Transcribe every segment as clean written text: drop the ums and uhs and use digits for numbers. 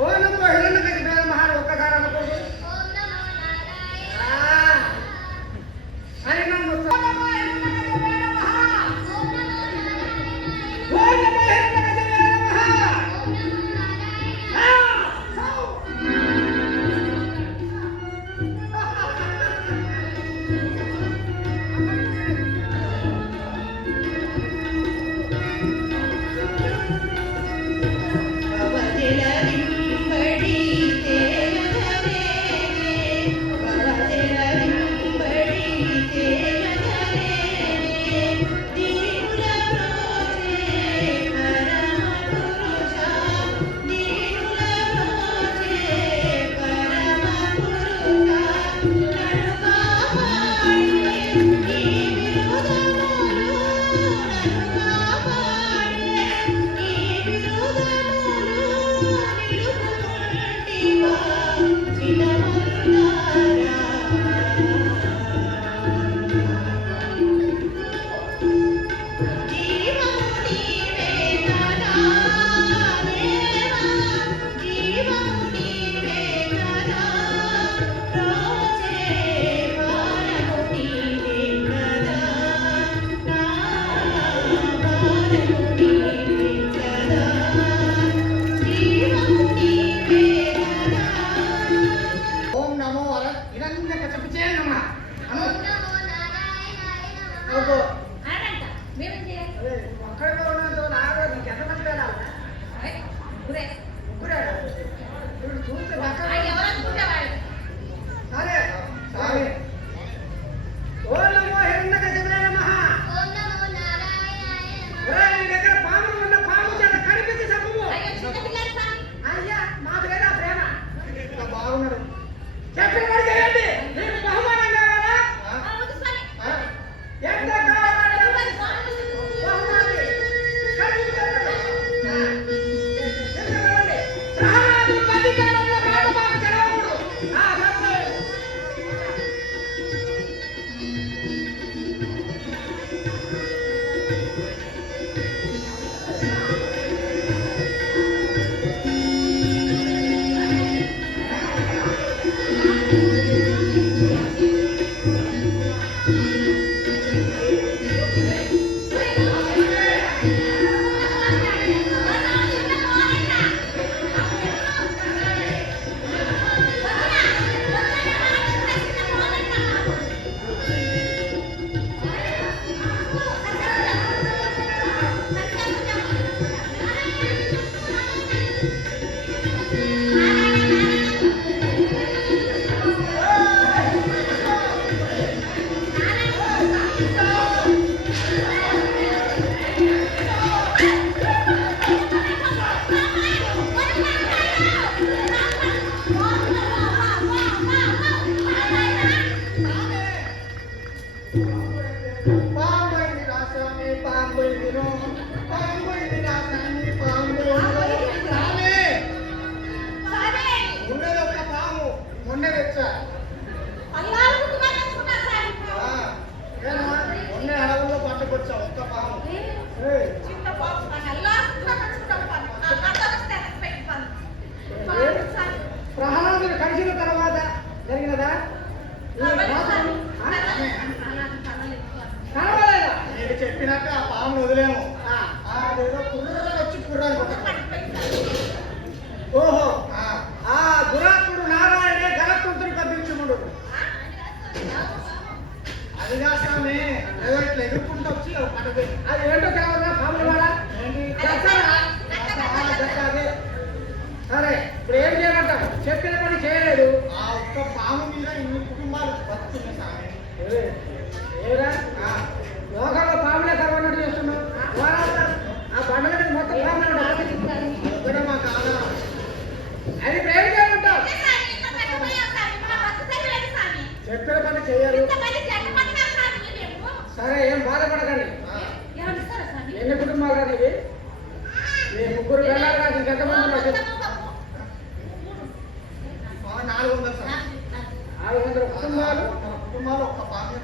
ఓ నమో హిరణ్యకశిపాయ మహా ఒక్కసారి అనుకోండి. హరి నమో ప్రహ్లాదుడు కలిసిన తర్వాత జరిగినదా? నేను చెప్పినాక ఆ పాము వదిలేము. అదేదో కుర్ర వచ్చి కుర్రాను. ఓహో, ఆ దురాత్ముడు నారాయణే గణపంతుని పంపించుముడు. అది కాస్తామే ఏదో ఇట్లా ఎదుర్కొంటూ వచ్చి అది ఏంటో కావాలా పాముల వాడ. సరే, ఇప్పుడు ఏం చేయమంటావు? చెప్పిన పని చేయలేదు. ఆ ఒక్క పాము మీద ఇన్ని కుటుంబాలు బతుకుతున్నాయి సామి. ఏరా లోకంలో పాములే కలవన్నట్టు చేస్తున్నావు. ఆ బండల మీద మొత్తం పాములు మా కాదా? అది ఇప్పుడు ఏం చేయమంటావు? చెప్పిన పని చేయరు. సరే, ఏం బాధపడకండి. ఎన్ని కుటుంబాలు కాదు ఇవి? మీ ముగ్గురు వెళ్ళాలి కాదు, ఇంకెంతమంది ఉన్నారు? 400 కుటుంబాలు. ఒక్క పామే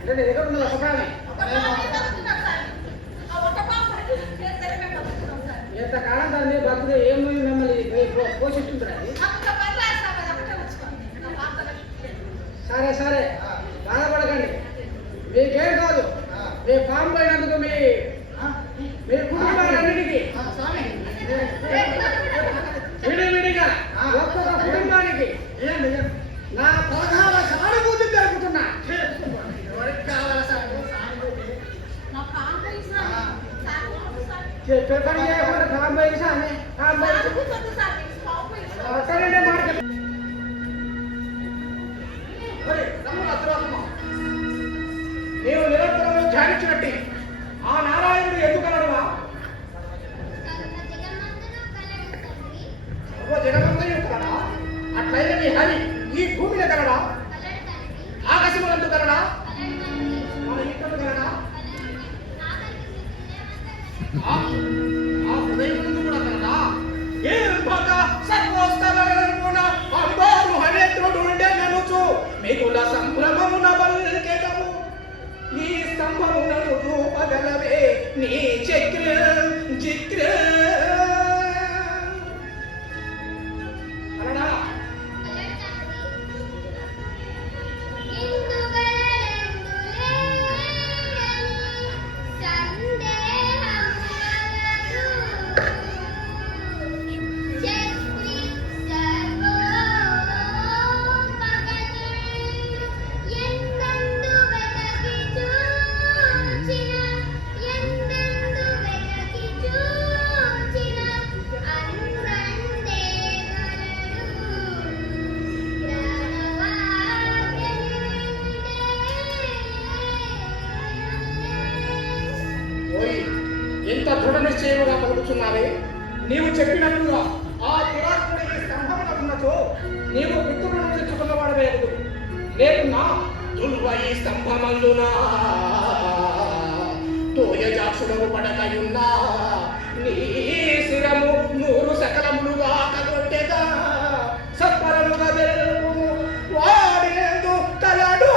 అంటే నీ దగ్గర ఉన్నది ఒక పామే. ఎంతకాలం దాన్ని బతుకు ఏం మిమ్మల్ని పోషిస్తుంటారు అది. సరే సరే బాధపడకండి, మీకేం కాదు. మీ పాము పోయినందుకు మీ కుటుంబాలన్నిటికీ విడివిడిగా ఒక్కొక్క కుటుంబానికి నా ప్రధాన సానుభూతి జరుపుతున్నా. చెప్పని చేయకుండా నీవు నిరంతరం ధ్యానించినట్టు ఆ నారాయణుడు ఎందుకనడువా? జగమంతయు కలడా? అట్లయితే నీ హరి ఈ భూమిలో కలడా? ఆకాశములందు కలడా? మన ఇంట్లో కలడా? ఆ హృదయమునందు కూడా కలడా? ఏం భగ సర్వోస్తరమున అంబారు హనేత్రుడు ఉండెననుచు మిగుల సంభ్రమమున బల్కెదము నీ స్తంభమునను రూపగలవే నీ చక్ర చిక్ర ఎంత దృఢ నిశ్చయముగా పలుకుతున్నావే. నీవు చెప్పినట్లుగా ఆ దురాత్ముడి స్తంభమునకున్నచో నీవు పితృలను తెచ్చుకున్నవాడవే లేకున్నా దుర్వ ఈ స్తంభమందునా తోయజాక్షుడము పడకయున్నా నీ శిరము 100 సకలములుగా కగొట్టెగా సత్వరముగా తెలుపు వాడేందు తలడు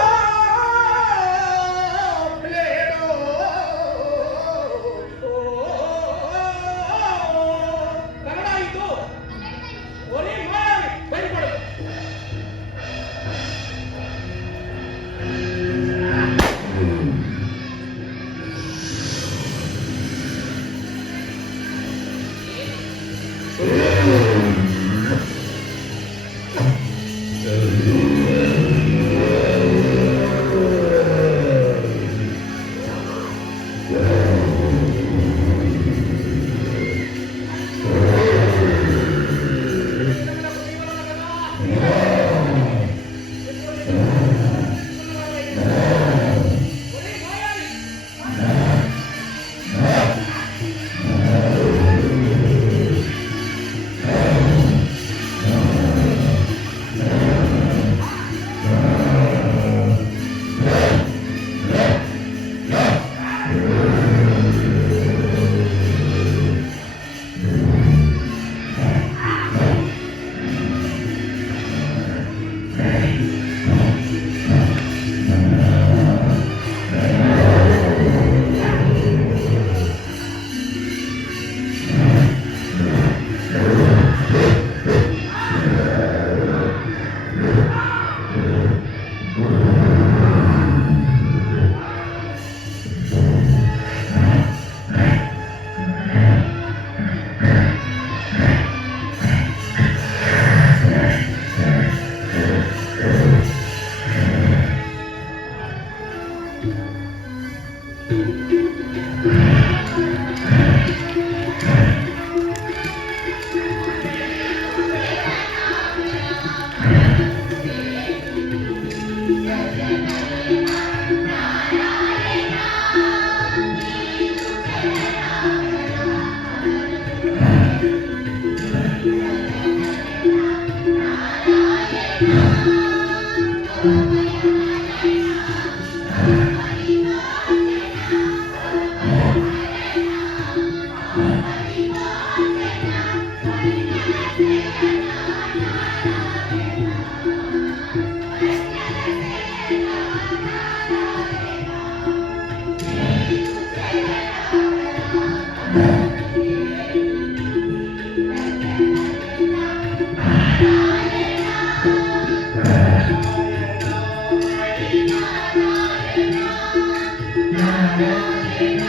నారాయణ